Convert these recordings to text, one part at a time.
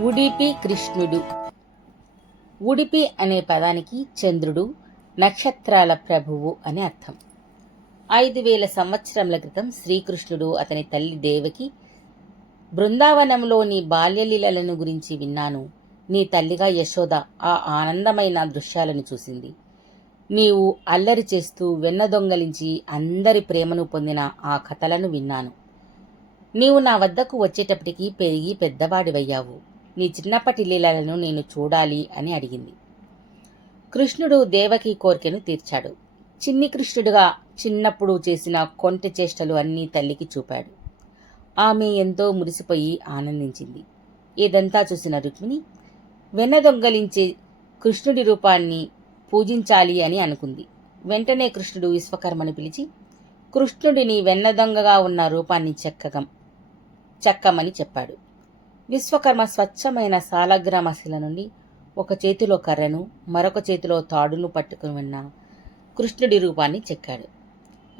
ఉడిపి కృష్ణుడు. ఉడిపి అనే పదానికి చంద్రుడు నక్షత్రాల ప్రభువు అని అర్థం. ఐదు వేల సంవత్సరముల క్రితం శ్రీకృష్ణుడు అతని తల్లి దేవకి బృందావనంలోని బాల్యలీలలను గురించి విన్నాను. నీ తల్లిగా యశోద ఆ ఆనందమైన దృశ్యాలను చూసింది. నీవు అల్లరి చేస్తూ వెన్న దొంగలించి అందరి ప్రేమను పొందిన ఆ కథలను విన్నాను. నీవు నా వద్దకు వచ్చేటప్పటికి పెరిగి పెద్దవాడివయ్యావు. నీ చిన్నప్పటి లీలలను నేను చూడాలి అని అడిగింది. కృష్ణుడు దేవకి కోరికను తీర్చాడు. చిన్ని కృష్ణుడుగా చిన్నప్పుడు చేసిన కొంటె చేష్టలు అన్నీ తల్లికి చూపాడు. ఆమె ఎంతో మురిసిపోయి ఆనందించింది. ఇదంతా చూసిన రుక్మిణి వెన్న దొంగలించే కృష్ణుడి రూపాన్ని పూజించాలి అని అనుకుంది. వెంటనే కృష్ణుడు విశ్వకర్మను పిలిచి కృష్ణుడిని వెన్న దొంగగా ఉన్న రూపాన్ని చెక్కగం చెక్కమని చెప్పాడు. విశ్వకర్మ స్వచ్ఛమైన సాలగ్రామశిల నుండి ఒక చేతిలో కర్రను మరొక చేతిలో తాడును పట్టుకుని ఉన్న కృష్ణుడి రూపాన్ని చెక్కాడు.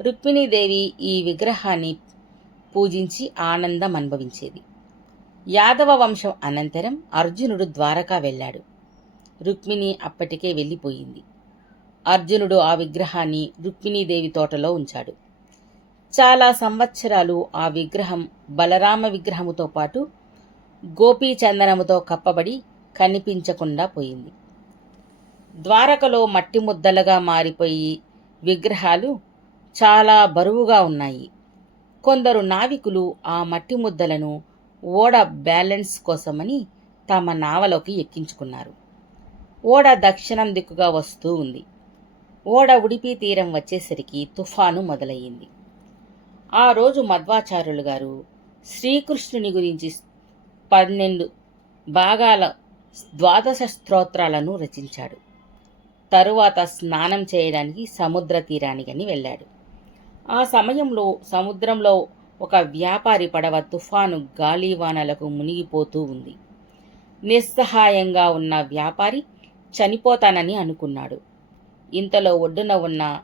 రుక్మిణీదేవి ఈ విగ్రహాన్ని పూజించి ఆనందం అనుభవించేది. యాదవ వంశం అనంతరం అర్జునుడు ద్వారకా వెళ్ళాడు. రుక్మిణి అప్పటికే వెళ్ళిపోయింది. అర్జునుడు ఆ విగ్రహాన్ని రుక్మిణీదేవి తోటలో ఉంచాడు. చాలా సంవత్సరాలు ఆ విగ్రహం బలరామ విగ్రహముతో పాటు గోపీ చందనముతో కప్పబడి కనిపించకుండా పోయింది. ద్వారకలో మట్టి ముద్దలుగా మారిపోయి విగ్రహాలు చాలా బరువుగా ఉన్నాయి. కొందరు నావికులు ఆ మట్టి ముద్దలను ఓడ బ్యాలెన్స్ కోసమని తమ నావలోకి ఎక్కించుకున్నారు. ఓడ దక్షిణం దిక్కుగా వస్తూ ఉంది. ఓడ ఉడిపి తీరం వచ్చేసరికి తుఫాను మొదలయ్యింది. ఆ రోజు మధ్వాచార్యులు గారు శ్రీకృష్ణుని గురించి పన్నెండు భాగాల ద్వాదశ స్తోత్రాలను రచించాడు. తరువాత స్నానం చేయడానికి సముద్ర తీరానికని వెళ్ళాడు. ఆ సమయంలో సముద్రంలో ఒక వ్యాపారి పడవ తుఫాను గాలివానలకు మునిగిపోతూ ఉంది. నిస్సహాయంగా ఉన్న వ్యాపారి చనిపోతానని అనుకున్నాడు. ఇంతలో ఒడ్డున ఉన్న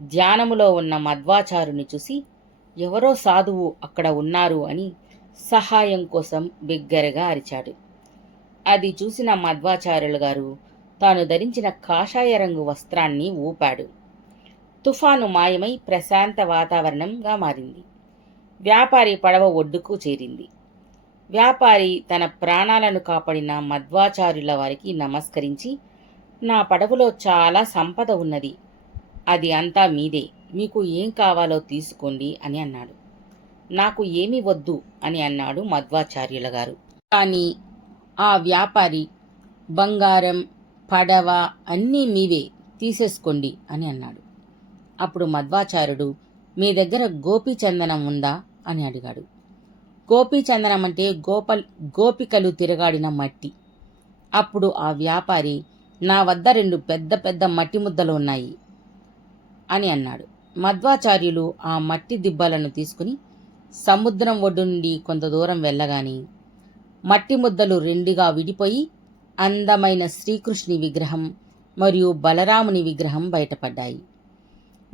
ధ్యానములో ఉన్న మధ్వాచారుని చూసి ఎవరో సాధువు అక్కడ ఉన్నారు అని సహాయం కోసం బిగ్గరగా అరిచాడు. అది చూసిన మధ్వాచార్యులు గారు తాను ధరించిన కాషాయ రంగు వస్త్రాన్ని ఊపాడు. తుఫాను మాయమై ప్రశాంత వాతావరణంగా మారింది. వ్యాపారి పడవ ఒడ్డుకు చేరింది. వ్యాపారి తన ప్రాణాలను కాపాడిన మధ్వాచార్యుల వారికి నమస్కరించి నా పడవలో చాలా సంపద ఉన్నది. అది అంతా మీదే. మీకు ఏం కావాలో తీసుకోండి అని అన్నాడు. నాకు ఏమీ వద్దు అని అన్నాడు మధ్వాచార్యుల గారు కానీ ఆ వ్యాపారి బంగారం పడవ అన్నీ మీవే తీసేసుకోండి అని అన్నాడు. అప్పుడు మధ్వాచార్యుడు మీ దగ్గర గోపీచందనం ఉందా? అని అడిగాడు. గోపీచందనం అంటే గోపల్ గోపికలు తిరగాడిన మట్టి. అప్పుడు ఆ వ్యాపారి నా వద్ద రెండు పెద్ద పెద్ద మట్టి ముద్దలు ఉన్నాయి అని అన్నాడు. మధ్వాచార్యులు ఆ మట్టి దిబ్బలను తీసుకుని సముద్రం ఒడ్డు నుండి కొంత దూరం వెళ్ళగాని మట్టి ముద్దలు రెండుగా విడిపోయి అందమైన శ్రీకృష్ణుని విగ్రహం మరియు బలరాముని విగ్రహం బయటపడ్డాయి.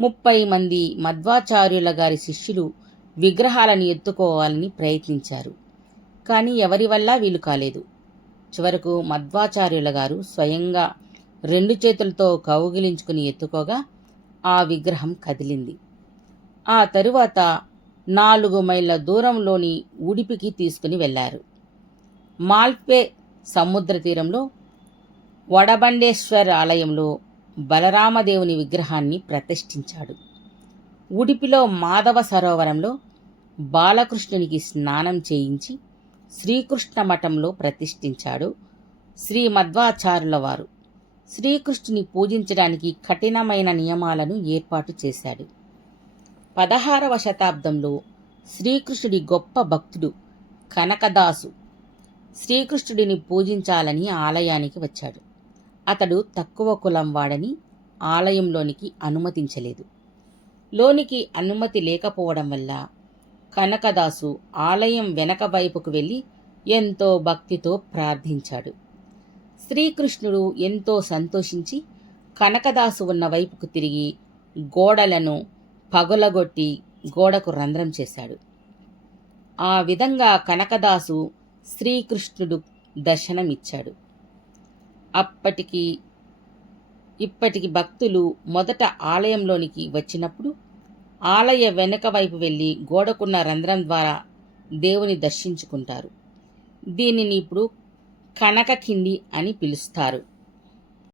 ముప్పై మంది మధ్వాచార్యుల గారి శిష్యులు విగ్రహాలను ఎత్తుకోవాలని ప్రయత్నించారు. కానీ ఎవరి వల్ల వీలు కాలేదు. చివరకు మధ్వాచార్యుల గారు స్వయంగా రెండు చేతులతో కౌగిలించుకుని ఎత్తుకోగా ఆ విగ్రహం కదిలింది. ఆ తరువాత నాలుగు మైళ్ళ దూరంలోని ఉడిపికి తీసుకుని వెళ్ళారు మాల్పే సముద్ర తీరంలో వడబండేశ్వర్ ఆలయంలో బలరామదేవుని విగ్రహాన్ని ప్రతిష్ఠించాడు. ఉడిపిలో మాధవ సరోవరంలో బాలకృష్ణునికి స్నానం చేయించి శ్రీకృష్ణ మఠంలో ప్రతిష్ఠించాడు శ్రీ మధ్వాచారుల వారు. శ్రీకృష్ణుని పూజించడానికి కఠినమైన నియమాలను ఏర్పాటు చేశాడు. పదహారవ శతాబ్దంలో శ్రీకృష్ణుడి గొప్ప భక్తుడు కనకదాసు శ్రీకృష్ణుడిని పూజించాలని ఆలయానికి వచ్చాడు. అతడు తక్కువ కులం వాడని ఆలయంలోనికి అనుమతించలేదు. లోనికి అనుమతి లేకపోవడం వల్ల కనకదాసు ఆలయం వెనక వైపుకు వెళ్ళి ఎంతో భక్తితో ప్రార్థించాడు. శ్రీకృష్ణుడు ఎంతో సంతోషించి కనకదాసు ఉన్న వైపుకు తిరిగి గోడలను పగులగొట్టి గోడకు రంధ్రం చేశాడు. ఆ విధంగా కనకదాసు శ్రీకృష్ణుడు దర్శనమిచ్చాడు. అప్పటికి ఇప్పటికి భక్తులు మొదట ఆలయంలోనికి వచ్చినప్పుడు ఆలయ వెనుక వైపు వెళ్ళి గోడకున్న రంధ్రం ద్వారా దేవుని దర్శించుకుంటారు. దీనిని ఇప్పుడు కనక కిండి అని పిలుస్తారు.